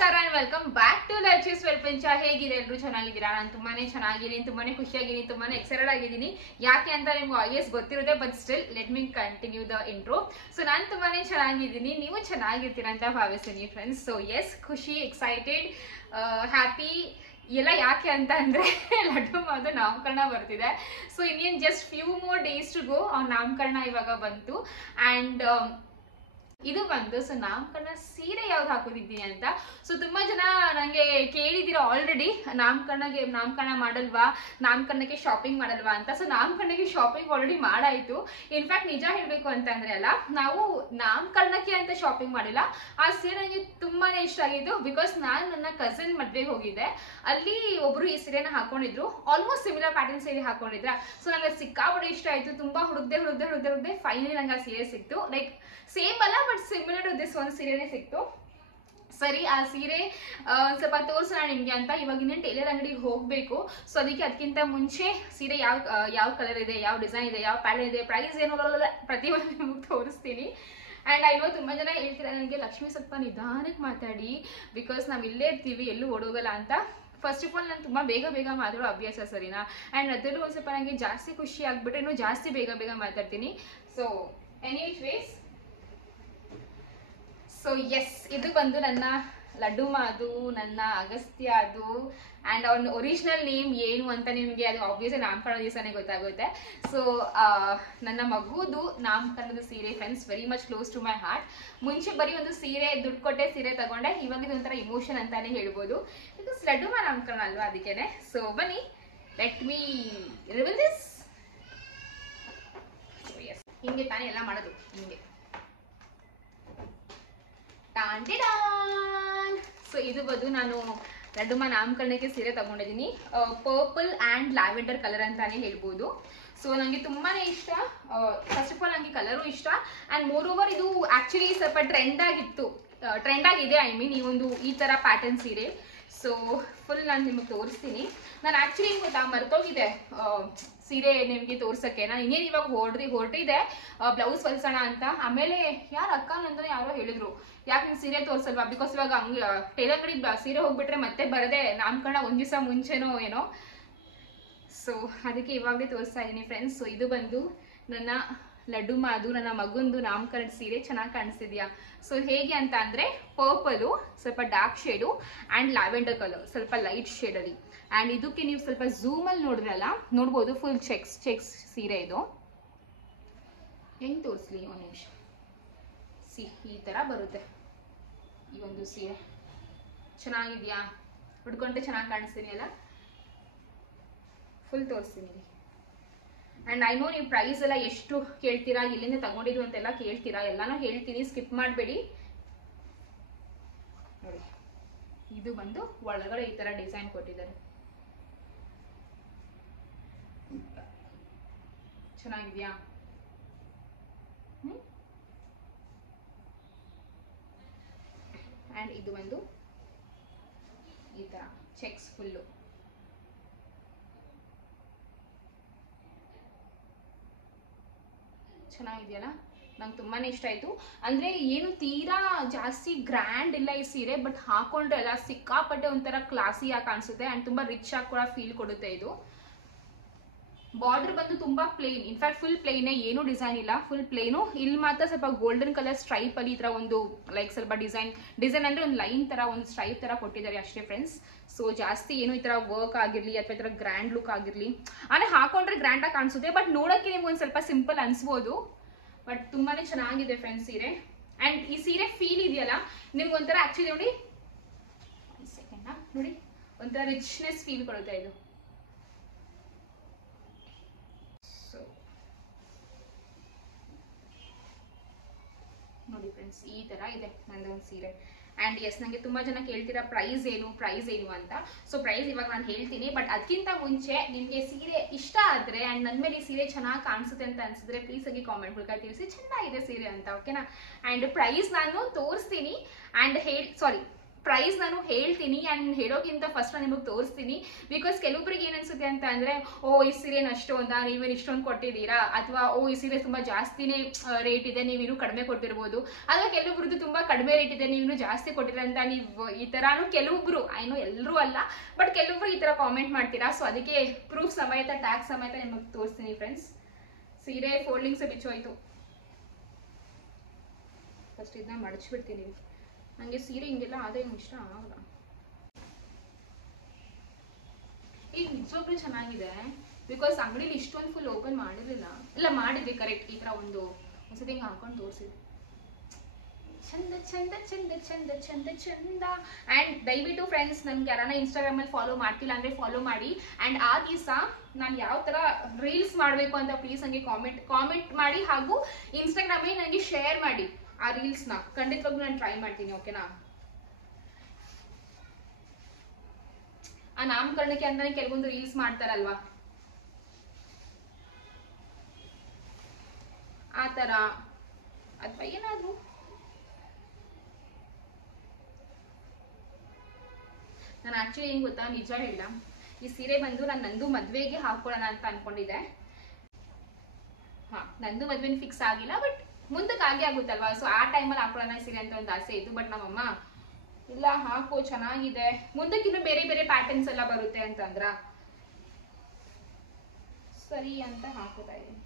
ನಮಸ್ಕಾರ and welcome back to Lectures ಪ್ರಪಂಚ. ಹೇಗಿದೆ ಎಲ್ಲರೂ? ಚೆನ್ನಾಗಿದ್ದೀರಾ? ನಾನು ತುಂಬಾನೇ ಚೆನ್ನಾಗಿದ್ದೀನಿ, ತುಂಬಾನೇ ಖುಷಿಯಾಗಿದ್ದೀನಿ, ತುಂಬಾನೇ ಎಕ್ಸೈಟೆಡ್ ಆಗಿದ್ದೀನಿ. ಯಾಕೆ ಅಂತ ನಿಮ್ಗೆ ಆಲ್ವೇಸ್ ಗೊತ್ತಿರುತ್ತೆ, but still let me continue the intro. So ನಾನು ತುಂಬಾನೇ ಚೆನ್ನಾಗಿದ್ದೀನಿ, ನೀವು ಚೆನ್ನಾಗಿರ್ತೀರಾ ಅಂತ ಭಾವಿಸ್ತೀನಿ ಫ್ರೆಂಡ್ಸ್. ಸೊ ಎಸ್, ಖುಷಿ, ಎಕ್ಸೈಟೆಡ್, ಹ್ಯಾಪಿ ಎಲ್ಲ ಯಾಕೆ ಅಂತ ಅಂದರೆ ಲಡ್ಡು ಮಾದು ನಾಮಕರಣ ಬರ್ತಿದೆ. ಸೊ ಇನ್ನೇನು just few more days to go. ಅವ್ರ ನಾಮಕರಣ ಇವಾಗ ಬಂತು. ಆ್ಯಂಡ್ ಇದು ಬಂದು ಸೊ ನಾಮಕರಣ ಸೀರೆ ಯಾವ್ದು ಹಾಕೋದಿದ್ದೀನಿ ಅಂತ. ಸೊ ತುಂಬಾ ಜನ ನನಗೆ ಕೇಳಿದ್ದೀರಾ ಆಲ್ರೆಡಿ, ನಾಮಕರಣ ಮಾಡಲ್ವಾ, ನಾಮಕರಣಕ್ಕೆ ಶಾಪಿಂಗ್ ಮಾಡಲ್ವಾ ಅಂತ. ಸೊ ನಾಮಕರಣಕ್ಕೆ ಶಾಪಿಂಗ್ ಆಲ್ರೆಡಿ ಮಾಡಾಯ್ತು. ಇನ್ಫ್ಯಾಕ್ಟ್ ನಿಜ ಹೇಳಬೇಕು ಅಂತಂದ್ರೆ ಅಲ್ಲ, ನಾವು ನಾಮಕರಣಕ್ಕೆ ಅಂತ ಶಾಪಿಂಗ್ ಮಾಡಿಲ್ಲ. ಆ ಸೀರೆ ನನಗೆ ತುಂಬಾನೇ ಇಷ್ಟ ಆಗಿದ್ದು. ಬಿಕಾಸ್ ನಾನು ನನ್ನ ಕಸಿನ್ ಮದ್ವೆಗೆ ಹೋಗಿದ್ದೆ, ಅಲ್ಲಿ ಒಬ್ರು ಈ ಸೀರೆನ ಹಾಕೊಂಡಿದ್ರು, ಆಲ್ಮೋಸ್ಟ್ ಸಿಮಿಲರ್ ಪ್ಯಾಟರ್ನ್ ಸೀರೆ ಹಾಕೊಂಡಿದ್ರ. ಸೊ ನನಗೆ ಸಿಕ್ಕಾಪಟ್ಟೆ ಇಷ್ಟ ಆಯ್ತು. ತುಂಬಾ ಹುಡುಕ್ದೆ ಫೈನಲಿ ನಂಗೆ ಆ ಸೀರೆ ಸಿಕ್ತು. ಲೈಕ್ ಸೇಮ್ ಅಲ್ಲ, ಬಟ್ ಸಿಮಿಲರ್ ಟು ದಿಸ್ ಒಂದು ಸೀರೆನೇ ಸಿಕ್ತು. ಸರಿ, ಆ ಸೀರೆ ಸ್ವಲ್ಪ ತೋರಿಸೋಣ ನಿಮಗೆ ಅಂತ ಇವಾಗ ಇನ್ನೇನು ಟೇಲರ್ ಅಂಗಡಿಗೆ ಹೋಗಬೇಕು. ಸೊ ಅದಕ್ಕಿಂತ ಮುಂಚೆ ಸೀರೆ ಯಾವ ಕಲರ್ ಇದೆ, ಯಾವ ಡಿಸೈನ್ ಇದೆ, ಯಾವ ಪ್ಯಾಟರ್ನ್ ಇದೆ, ಪ್ರೈಸ್ ಏನು, ಪ್ರತಿಯೊಂದು ನಿಮಗೆ ತೋರಿಸ್ತೀನಿ. ಆ್ಯಂಡ್ ಐ ನೋ ತುಂಬ ಜನ ಹೇಳ್ತೀರಾ ನನಗೆ, ಲಕ್ಷ್ಮಿ ಸ್ವಲ್ಪ ನಿಧಾನಕ್ಕೆ ಮಾತಾಡಿ, ಬಿಕಾಸ್ ನಾವು ಇಲ್ಲೇ ಇರ್ತೀವಿ, ಎಲ್ಲೂ ಓಡೋಗಲ್ಲ ಅಂತ. ಫಸ್ಟ್ ಆಫ್ ಆಲ್ ನಾನು ತುಂಬ ಬೇಗ ಮಾತಾಡೋ ಅಭ್ಯಾಸ, ಸರಿನಾ? ಆ್ಯಂಡ್ ಅದರಲ್ಲೂ ಒಂದು ಸ್ವಲ್ಪ ನನಗೆ ಜಾಸ್ತಿ ಖುಷಿ ಆಗಿಬಿಟ್ರೆ ಇನ್ನೂ ಜಾಸ್ತಿ ಬೇಗ ಮಾತಾಡ್ತೀನಿ. ಸೊ ಎನಿವೇಸ್, ಸೊ ಎಸ್, ಇದು ಬಂದು ನನ್ನ ಲಡ್ಡು ಮಾದು, ನನ್ನ ಅಗಸ್ತ್ಯ ಅದು. ಆ್ಯಂಡ್ ಅವನ ಒರಿಜಿನಲ್ ನೇಮ್ ಏನು ಅಂತ ನಿಮಗೆ ಅದು ಆಬ್ವಿಯಸ್ಲಿ ನಾಮಕರಣ ದಿವಸನೇ ಗೊತ್ತಾಗುತ್ತೆ. ಸೊ ನನ್ನ ಮಗುದು ನಾಮಕರಣದ ಸೀರೆ friends, very much close to my heart. ಮುಂಚೆ ಬರೀ ಒಂದು ಸೀರೆ, ದುಡ್ಡು ಕೊಟ್ಟೆ ಸೀರೆ ತಗೊಂಡೆ, ಇವಾಗ ಇದೊಂಥರ ಇಮೋಷನ್ ಅಂತಾನೆ ಹೇಳ್ಬೋದು. ಬಿಕಾಸ್ ಲಡ್ಡು ಮಾ ನಾಮಕರಣ ಅಲ್ವಾ, ಅದಕ್ಕೇನೆ. ಸೊ ಬನ್ನಿ, let me reveal this. Yes, ಹಿಂಗೆ ತಾನೇ ಎಲ್ಲ ಮಾಡೋದು, ಹಿಂಗೆ. ಸೊ ಇದು ಬಂದು ನಾನು ಲಡ್ಡುಮ ನಾಮಕರಣಕ್ಕೆ ಸೀರೆ ತಗೊಂಡಿದ್ದೀನಿ. ಪರ್ಪಲ್ ಆ್ಯಂಡ್ ಲ್ಯಾವೆಂಡರ್ ಕಲರ್ ಅಂತಾನೆ ಹೇಳ್ಬೋದು. ಸೊ ನನಗೆ ತುಂಬಾನೇ ಇಷ್ಟ. ಫಸ್ಟ್ ಆಫ್ ಆಲ್ ನನಗೆ ಕಲರು ಇಷ್ಟ. ಆ್ಯಂಡ್ ಮೋರ್ ಓವರ್ ಇದು ಆ್ಯಕ್ಚುಲಿ ಸ್ವಲ್ಪ ಟ್ರೆಂಡ್ ಆಗಿದೆ. ಐ ಮೀನ್ ಈ ಥರ ಪ್ಯಾಟರ್ನ್ ಸೀರೆ. ಸೊ ಫುಲ್ ನಾನು ನಿಮಗೆ ತೋರಿಸ್ತೀನಿ. ನಾನು ಆ್ಯಕ್ಚುಲಿ ಗೊತ್ತಾ, ಮರ್ತೋಗಿದೆ ಸೀರೆ ನಿಮಗೆ ತೋರ್ಸಕ್ಕೆ. ನಾನು ಇನ್ನೇನು ಇವಾಗ ಹೊರಟಿದೆ ಬ್ಲೌಸ್ ಹೊಲ್ಸೋಣ ಅಂತ. ಆಮೇಲೆ ಯಾರು ಅಕ್ಕ ನಂತರ ಯಾರೋ ಹೇಳಿದ್ರು, ಯಾಕೆ ನೀವು ಸೀರೆ ತೋರಿಸಲ್ವಾ? ಬಿಕಾಸ್ ಇವಾಗ ಹಂಗೆ ಟೈಲರ್ ಕಡೆ ಸೀರೆ ಹೋಗ್ಬಿಟ್ರೆ ಮತ್ತೆ ಬರದೆ ನಾಮಕರಣ ಒಂದು ದಿವಸ ಮುಂಚೆನೋ ಏನೋ. ಸೊ ಅದಕ್ಕೆ ಇವಾಗಲೇ ತೋರಿಸ್ತಾ ಇದ್ದೀನಿ ಫ್ರೆಂಡ್ಸ್. ಸೊ ಇದು ಬಂದು ನನ್ನ ಲಡ್ಡು ಮಾದು, ನನ್ನ ಮಗುಂದು ನಾಮಕರಣ ಸೀರೆ. ಚೆನ್ನಾಗಿ ಕಾಣಿಸ್ತಿದ್ಯಾ? ಸೊ ಹೇಗೆ ಅಂತ ಅಂದರೆ, ಪರ್ಪಲು ಸ್ವಲ್ಪ dark shade and lavender colour ಸ್ವಲ್ಪ ಲೈಟ್ ಶೇಡಲ್ಲಿ. ಆ್ಯಂಡ್ ಇದಕ್ಕೆ ನೀವು ಸ್ವಲ್ಪ ಝೂಮಲ್ಲಿ ನೋಡಿದ್ರಲ್ಲ, ನೋಡ್ಬೋದು ಫುಲ್ ಚೆಕ್ಸ್ ಸೀರೆ ಇದು. ಹೆಂಗೆ ತೋರಿಸ್ಲಿ, ಒಂದು ನಿಮಿಷ. ಈ ಥರ ಬರುತ್ತೆ ಈ ಒಂದು ಸೀರೆ. ಚೆನ್ನಾಗಿದೆಯಾ? ಉಟ್ಕೊಂಡ್ರೆ ಚೆನ್ನಾಗಿ ಕಾಣಿಸ್ತೀನಿ ಅಲ್ಲ? ಫುಲ್ ತೋರಿಸ್ತೀನಿ. ಆ್ಯಂಡ್ ಐ ನೋ ನೀವು ಪ್ರೈಸ್ ಎಲ್ಲ ಎಷ್ಟು ಕೇಳ್ತೀರಾ, ಎಲ್ಲಿಂದ ತಗೊಂಡಿದ್ದು ಅಂತೆಲ್ಲ ಕೇಳ್ತೀರಾ. ಎಲ್ಲಾನು ಹೇಳ್ತೀನಿ, ಸ್ಕಿಪ್ ಮಾಡಬೇಡಿ. ನೋಡಿ, ಇದು ಬಂದು ಒಳಗಡೆ ಈ ಥರ ಡಿಸೈನ್ ಕೊಟ್ಟಿದ್ದಾರೆ. ಚೆನ್ನಾಗಿದೆಯಾ? ಆ್ಯಂಡ್ ಇದು ಬಂದು ಈ ಥರ ಚೆಕ್ಸ್ ಫುಲ್ಲು. ಚೆನ್ನಾಗಿದೆಯಲ್ಲ? ನಂಗೆ ತುಂಬಾ ಇಷ್ಟ ಆಯಿತು. ಅಂದರೆ ಏನು ತೀರಾ ಜಾಸ್ತಿ ಗ್ರ್ಯಾಂಡ್ ಇಲ್ಲ ಈ ಸೀರೆ, ಬಟ್ ಹಾಕೊಂಡ್ರೆ ಎಲ್ಲ ಸಿಕ್ಕಾಪಟ್ಟೆ ಒಂಥರ ಕ್ಲಾಸಿಯಾಗಿ ಕಾಣಿಸುತ್ತೆ. ಆ್ಯಂಡ್ ತುಂಬ ರಿಚ್ ಆಗಿ ಕೂಡ ಫೀಲ್ ಕೊಡುತ್ತೆ ಇದು. ಬಾರ್ಡರ್ ಬಂದು ತುಂಬ ಪ್ಲೇನ್, ಇನ್ಫ್ಯಾಕ್ಟ್ ಫುಲ್ ಪ್ಲೇನೇ, ಏನೂ ಡಿಸೈನ್ ಇಲ್ಲ, ಫುಲ್ ಪ್ಲೇನು. ಇಲ್ಲಿ ಮಾತ್ರ ಸ್ವಲ್ಪ ಗೋಲ್ಡನ್ ಕಲರ್ ಸ್ಟ್ರೈಪಲ್ಲಿ ಈ ಥರ ಒಂದು ಲೈಕ್ ಸ್ವಲ್ಪ ಡಿಸೈನ್ ಅಂದರೆ ಒಂದು ಲೈನ್ ಥರ, ಒಂದು ಸ್ಟ್ರೈಪ್ ಥರ ಕೊಟ್ಟಿದ್ದಾರೆ ಅಷ್ಟೇ ಫ್ರೆಂಡ್ಸ್. ಸೊ ಜಾಸ್ತಿ ಏನು ಈ ಥರ ವರ್ಕ್ ಆಗಿರಲಿ ಅಥವಾ ಈ ಥರ ಗ್ರ್ಯಾಂಡ್ ಲುಕ್ ಆಗಿರಲಿ, ಅಂದರೆ ಹಾಕೊಂಡ್ರೆ ಗ್ರ್ಯಾಂಡಾಗಿ ಕಾಣಿಸುತ್ತೆ, ಬಟ್ ನೋಡೋಕ್ಕೆ ನಿಮ್ಗೆ ಒಂದು ಸ್ವಲ್ಪ ಸಿಂಪಲ್ ಅನಿಸ್ಬೋದು. ಬಟ್ ತುಂಬಾ ಚೆನ್ನಾಗಿದೆ ಫ್ರೆಂಡ್ಸ್ ಸೀರೆ. ಆ್ಯಂಡ್ ಈ ಸೀರೆ ಫೀಲ್ ಇದೆಯಲ್ಲ ನಿಮ್ಗೆ ಒಂಥರ, ಆ್ಯಕ್ಚುಲಿ ನೋಡಿ, ಒಂದು ಸೆಕೆಂಡ ನೋಡಿ, ಒಂಥರ ರಿಚ್ನೆಸ್ ಫೀಲ್ ಕೊಡುತ್ತೆ ಇದು. ನೋಡಿ ಫ್ರೆಂಡ್ಸ್, ಈ ಥರ ಇದೆ ನಂದು ಒಂದು ಸೀರೆ. ಆ್ಯಂಡ್ ಎಸ್, ನನಗೆ ತುಂಬ ಜನ ಕೇಳ್ತೀರಾ ಪ್ರೈಸ್ ಏನು ಅಂತ. ಸೊ ಪ್ರೈಸ್ ಇವಾಗ ನಾನು ಹೇಳ್ತೀನಿ, ಬಟ್ ಅದಕ್ಕಿಂತ ಮುಂಚೆ ನಿಮಗೆ ಸೀರೆ ಇಷ್ಟ ಆದರೆ ಆ್ಯಂಡ್ ನನ್ನ ಮೇಲೆ ಈ ಸೀರೆ ಚೆನ್ನಾಗಿ ಕಾಣಿಸುತ್ತೆ ಅಂತ ಅನಿಸಿದ್ರೆ ಪ್ಲೀಸ್ ಆಗಿ ಕಾಮೆಂಟ್ ಮೂಲಕ ತಿಳಿಸಿ ಚೆನ್ನಾಗಿದೆ ಸೀರೆ ಅಂತ, ಓಕೆನಾ? ಆ್ಯಂಡ್ ಪ್ರೈಸ್ ನಾನು ತೋರಿಸ್ತೀನಿ. ಆ್ಯಂಡ್ ಪ್ರೈಸ್ ನಾನು ಹೇಳ್ತೀನಿ ಆ್ಯಂಡ್ ಹೇಳೋಕ್ಕಿಂತ ಫಸ್ಟ್ ನಾನು ನಿಮಗೆ ತೋರಿಸ್ತೀನಿ. ಬಿಕಾಸ್ ಕೆಲವೊಬ್ಬರಿಗೆ ಏನು ಅನ್ಸುತ್ತೆ ಅಂತ ಅಂದರೆ, ಓ ಈ ಸೀರೆನ ಅಷ್ಟೊಂದ, ನೀವೇನು ಇಷ್ಟೊಂದು ಕೊಟ್ಟಿದ್ದೀರಾ, ಅಥವಾ ಓ ಈ ಸೀರೆ ತುಂಬ ಜಾಸ್ತಿನೇ ರೇಟ್ ಇದೆ, ನೀವು ಇನ್ನೂ ಕಡಿಮೆ ಕೊಟ್ಟಿರ್ಬೋದು, ಅಥವಾ ಕೆಲವೊಬ್ರದ್ದು ತುಂಬ ಕಡಿಮೆ ರೇಟ್ ಇದೆ, ನೀವು ಇನ್ನೂ ಜಾಸ್ತಿ ಕೊಟ್ಟಿರ ಅಂತ ನೀವು ಈ ಥರನೂ ಕೆಲವೊಬ್ರು, ಐನೋ ಎಲ್ಲರೂ ಅಲ್ಲ ಬಟ್ ಕೆಲವೊಬ್ರು ಈ ಥರ ಕಾಮೆಂಟ್ ಮಾಡ್ತೀರಾ. ಸೊ ಅದಕ್ಕೆ ಪ್ರೂಫ್ ಸಮೇತ ಟ್ಯಾಗ್ ಸಮೇತ ನಿಮಗೆ ತೋರಿಸ್ತೀನಿ ಫ್ರೆಂಡ್ಸ್. ಸೀರೆ ಫೋಲ್ಡಿಂಗ್ಸ್ ಬಿಚ್ಚೋಯ್ತು, ಫಸ್ಟ್ ಇದನ್ನ ಮಡಚ್ಬಿಡ್ತೀನಿ. ನನಗೆ ಸೀರೆ ಹಿಂಗೆಲ್ಲ ಅದೇನು ಇಷ್ಟ ಆಗಲ್ಲ. ಈಗ ನಿಜವಾಗ್ಲೂ ಚೆನ್ನಾಗಿದೆ, ಬಿಕಾಸ್ ಅಂಗಡಿಲಿ ಇಷ್ಟೊಂದು ಫುಲ್ ಓಪನ್ ಮಾಡಿರಲಿಲ್ಲ, ಇಲ್ಲ ಮಾಡಿದ್ವಿ ಕರೆಕ್ಟ್. ಈ ಥರ ಒಂದ್ಸತಿ ಹಿಂಗೆ ಹಾಕೊಂಡು ತೋರಿಸಿದ್ವಿ. ಚಂದ ಚಂದ ಚಂದ ಚಂದ ಚಂದ ಚಂದ. ಆ್ಯಂಡ್ ದಯವಿಟ್ಟು ಫ್ರೆಂಡ್ಸ್, ನನ್ಗೆ ಯಾರನ್ನ ಇನ್ಸ್ಟಾಗ್ರಾಮಲ್ಲಿ ಫಾಲೋ ಮಾಡ್ತಿಲ್ಲ ಅಂದರೆ ಫಾಲೋ ಮಾಡಿ. ಆ್ಯಂಡ್ ಆ ದಿವಸ ನಾನು ಯಾವ ಥರ ರೀಲ್ಸ್ ಮಾಡಬೇಕು ಅಂತ ಪ್ಲೀಸ್ ನನಗೆ ಕಾಮೆಂಟ್ ಮಾಡಿ, ಹಾಗೂ ಇನ್ಸ್ಟಾಗ್ರಾಮಲ್ಲಿ ನನಗೆ ಶೇರ್ ಮಾಡಿ ಆ ರೀಲ್ಸ್ನ. ಖಂಡಿತವಾಗ್ಲೂ ನಾನು ಟ್ರೈ ಮಾಡ್ತೀನಿ, ಓಕೆನಾ? ಆ ನಾಮಕರಣಕ್ಕೆ ಅಂತಾನೆ ಕೆಲವೊಂದು ರೀಲ್ಸ್ ಮಾಡ್ತಾರಲ್ವಾ, ಆ ಥರ ಅಥವಾ ಏನಾದರೂ. ನಾನು ಆ್ಯಕ್ಚುಲಿ ಏನು ಗೊತ್ತಾ, ನಿಜ ಹೇಳ, ಈ ಸೀರೆ ಬಂದು ನಾನು ನಂದು ಮದುವೆಗೆ ಹಾಕೊಳ್ಳೋಣ ಅಂತ ಅನ್ಕೊಂಡಿದ್ದೆ. ಹಾಂ, ನಂದು ಮದುವೆನ ಫಿಕ್ಸ್ ಆಗಿಲ್ಲ, ಬಟ್ ಮುಂದಕ್ಕೆ ಆಗೇ ಆಗುತ್ತಲ್ವಾ. ಸೊ ಆ ಟೈಮಲ್ಲಿ ಹಾಕೊಳ್ಳೋಣ ಸೀರೆ ಅಂತ ಒಂದು ಆಸೆ ಇತ್ತು. ಬಟ್ ನಮ್ಮಮ್ಮ ಇಲ್ಲ ಹಾಕೋ ಚೆನ್ನಾಗಿದೆ, ಮುಂದಕ್ಕಿನ್ನೂ ಬೇರೆ ಬೇರೆ ಪ್ಯಾಟರ್ನ್ಸ್ ಎಲ್ಲ ಬರುತ್ತೆ ಅಂತಂದ್ರ, ಸರಿ ಅಂತ ಹಾಕೋತಾ ಇದ್ದೀನಿ.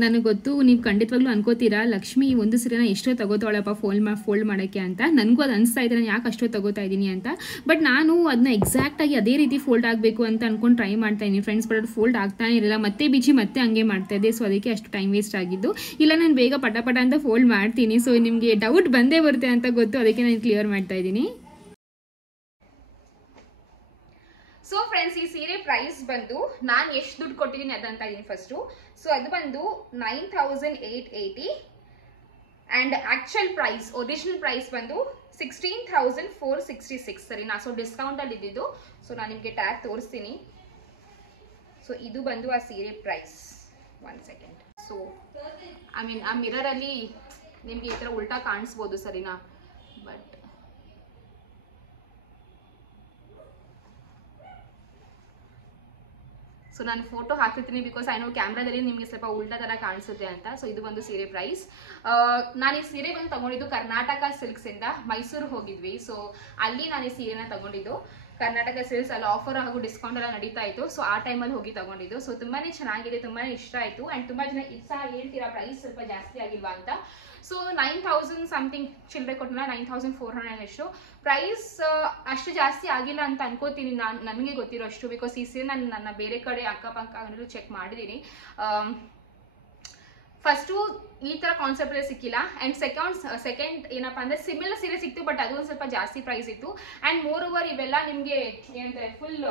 ನನಗೆ ಗೊತ್ತು, ನೀವು ಖಂಡಿತವಾಗ್ಲೂ ಅನ್ಕೋತೀರಾ ಲಕ್ಷ್ಮಿ ಒಂದು ಸೀರೆನ ಎಷ್ಟೋ ತಗೋತಾಳಪ್ಪ ಫೋಲ್ಡ್ ಮಾಡೋಕ್ಕೆ ಅಂತ. ನನಗೂ ಅದು ಅನಿಸ್ತಾ ಇದೆ, ನಾನು ಯಾಕೆ ಅಷ್ಟೋ ತಗೋತಾ ಇದ್ದೀನಿ ಅಂತ. ಬಟ್ ನಾನು ಅದನ್ನ ಎಕ್ಸಾಕ್ಟಾಗಿ ಅದೇ ರೀತಿ ಫೋಲ್ಡ್ ಆಗಬೇಕು ಅಂತ ಅಂದ್ಕೊಂಡು ಟ್ರೈ ಮಾಡ್ತಾ ಇದ್ದೀನಿ ಫ್ರೆಂಡ್ಸ್. ಬಟ್ ಅದು ಫೋಲ್ಡ್ ಆಗ್ತಾನೆ ಇರಲಿಲ್ಲ, ಮತ್ತೆ ಬಿಚ್ಚಿ ಮತ್ತೆ ಹಂಗೆ ಮಾಡ್ತಾ ಇದ್ದೆ. ಸೊ ಅದಕ್ಕೆ ಅಷ್ಟು ಟೈಮ್ ವೇಸ್ಟ್ ಆಗಿದ್ದು. ಇಲ್ಲ, ನಾನು ಬೇಗ ಪಟ ಅಂತ ಫೋಲ್ಡ್ ಮಾಡ್ತೀನಿ. ಸೊ ನಿಮಗೆ ಡೌಟ್ ಬಂದೇ ಬರುತ್ತೆ ಅಂತ ಗೊತ್ತು, ಅದಕ್ಕೆ ನಾನು ಕ್ಲಿಯರ್ ಮಾಡ್ತಾ ಇದ್ದೀನಿ. ಸೊ ಫ್ರೆಂಡ್ಸ್, ಈ ಸೀರೆ ಪ್ರೈಸ್ ಬಂದು ನಾನು ಎಷ್ಟು ದುಡ್ಡು ಕೊಟ್ಟಿದ್ದೀನಿ ಅದಂತ ಇದ್ದೀನಿ ಫಸ್ಟು. ಸೊ ಅದು ಬಂದು 9880 and actual price, original price ಬಂದು 16,466 ಸರಿನಾ. ಸೊ ಡಿಸ್ಕೌಂಟಲ್ಲಿ ಇದ್ದಿದ್ದು. ಸೊ ನಾನು ನಿಮಗೆ ಟ್ಯಾಗ್ ತೋರಿಸ್ತೀನಿ. ಸೊ ಇದು ಬಂದು ಆ ಸೀರೆ ಪ್ರೈಸ್. 1 ಸೆಕೆಂಡ್. ಸೊ ಆ ಮಿರರಲ್ಲಿ ನಿಮಗೆ ಈ ಥರ ಉಲ್ಟಾ ಕಾಣಿಸ್ಬೋದು ಸರಿನಾ, ಬಟ್ ಸೊ ನಾನು ಫೋಟೋ ಹಾಕಿರ್ತೀನಿ, ಬಿಕಾಸ್ ಐ ನೋ ಕ್ಯಾಮ್ರಾದಲ್ಲಿ ನಿಮಗೆ ಸ್ವಲ್ಪ ಉಲ್ಟಾ ಥರ ಕಾಣಿಸುತ್ತೆ ಅಂತ. ಸೊ ಇದು ಬಂದು ಸೀರೆ ಪ್ರೈಸ್. ನಾನು ಈ ಸೀರೆ ಬಂದು ತಗೊಂಡಿದ್ದು ಕರ್ನಾಟಕ ಸಿಲ್ಕ್ಸಿಂದ. ಮೈಸೂರು ಹೋಗಿದ್ವಿ, ಸೊ ಅಲ್ಲಿ ನಾನು ಈ ಸೀರೆನ ತಗೊಂಡಿದ್ದು. ಕರ್ನಾಟಕ ಸಿಲ್ಕ್ಸ್ ಅಲ್ಲಿ ಆಫರ್ ಹಾಗೂ ಡಿಸ್ಕೌಂಟ್ ಎಲ್ಲ ನಡೀತಾ ಇತ್ತು. ಸೊ ಆ ಟೈಮಲ್ಲಿ ಹೋಗಿ ತಗೊಂಡಿದ್ದು. ಸೊ ತುಂಬಾ ಚೆನ್ನಾಗಿದೆ, ತುಂಬಾ ಇಷ್ಟ ಆಯಿತು. ಆ್ಯಂಡ್ ತುಂಬ ಜನ ಸಹ ಹೇಳ್ತೀರಾ ಪ್ರೈಸ್ ಸ್ವಲ್ಪ ಜಾಸ್ತಿ ಆಗಿಲ್ವಾ ಅಂತ. ಸೊ 9,000 ಸಮಥಿಂಗ್ ಚಿಲ್ಲರೆ ಕೊಟ್ಟಲ್ಲ, 9,400 ಎಷ್ಟು ಪ್ರೈಸ್. ಅಷ್ಟು ಜಾಸ್ತಿ ಆಗಿಲ್ಲ ಅಂತ ಅನ್ಕೋತೀನಿ ನನಗೆ ಗೊತ್ತಿರೋ ಅಷ್ಟು. ಬಿಕಾಸ್ ಈ ಸೀರೆ ನಾನು ನನ್ನ ಬೇರೆ ಕಡೆ ಅಕ್ಕಪಕ್ಕ ಅಂಗಡಿಯಲ್ಲೂ ಚೆಕ್ ಮಾಡಿದ್ದೀನಿ. ಫಸ್ಟು ಈ ಥರ ಕಾನ್ಸೆಪ್ಟಲ್ಲಿ ಸಿಕ್ಕಿಲ್ಲ. ಆ್ಯಂಡ್ ಸೆಕೆಂಡ್ ಏನಪ್ಪ ಅಂದರೆ ಸಿಮಿಲರ್ ಸೀರೆ ಸಿಕ್ತು, ಬಟ್ ಅದು ಒಂದು ಸ್ವಲ್ಪ ಜಾಸ್ತಿ ಪ್ರೈಸ್ ಇತ್ತು. ಆ್ಯಂಡ್ ಮೋರ್ ಓವರ್ ಇವೆಲ್ಲ ನಿಮಗೆ ಏನಂತಾರೆ ಫುಲ್